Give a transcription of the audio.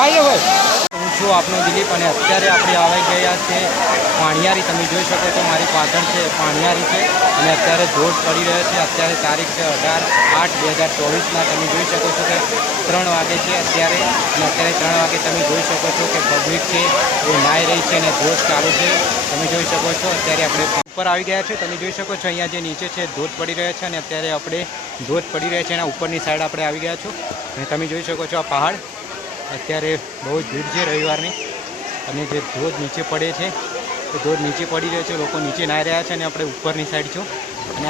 આવીએ ભાઈ હું છું આપનો દિલીપ અને અત્યારે આપણે આવી ગયા છે પાણિયારી. તમે જોઈ શકો છો મારી પાછળ છે પાણિયારી છે અને અત્યારે ધોધ પડી રહ્યો છે. અત્યારે તારીખ છે 18/8/2024. તમે જોઈ શકો છો કે 3 વાગે છે અત્યારે અને અત્યારે 3 વાગે તમે જોઈ શકો છો કે પબ્લિક છે એ નાહી રહી છે અને ધોધ ચાલુ છે. તમે જોઈ શકો છો અત્યારે આપણે ઉપર આવી ગયા છે. તમે જોઈ શકો છો અહીંયા જે નીચે છે ધોધ પડી રહ્યો છે અને અત્યારે આપણે ધોધ પડી રહ્યો છે એના ઉપરની સાઈડ આપણે આવી ગયા છો અને તમે જોઈ શકો છો આ પહાડ. અત્યારે બહુ જ ભીડ છે રવિવારની અને જે ધોધ નીચે પડે છે એ ધોધ નીચે પડી રહ્યો છે. લોકો નીચે નાહી રહ્યા છે અને આપણે ઉપરની સાઈડ છું અને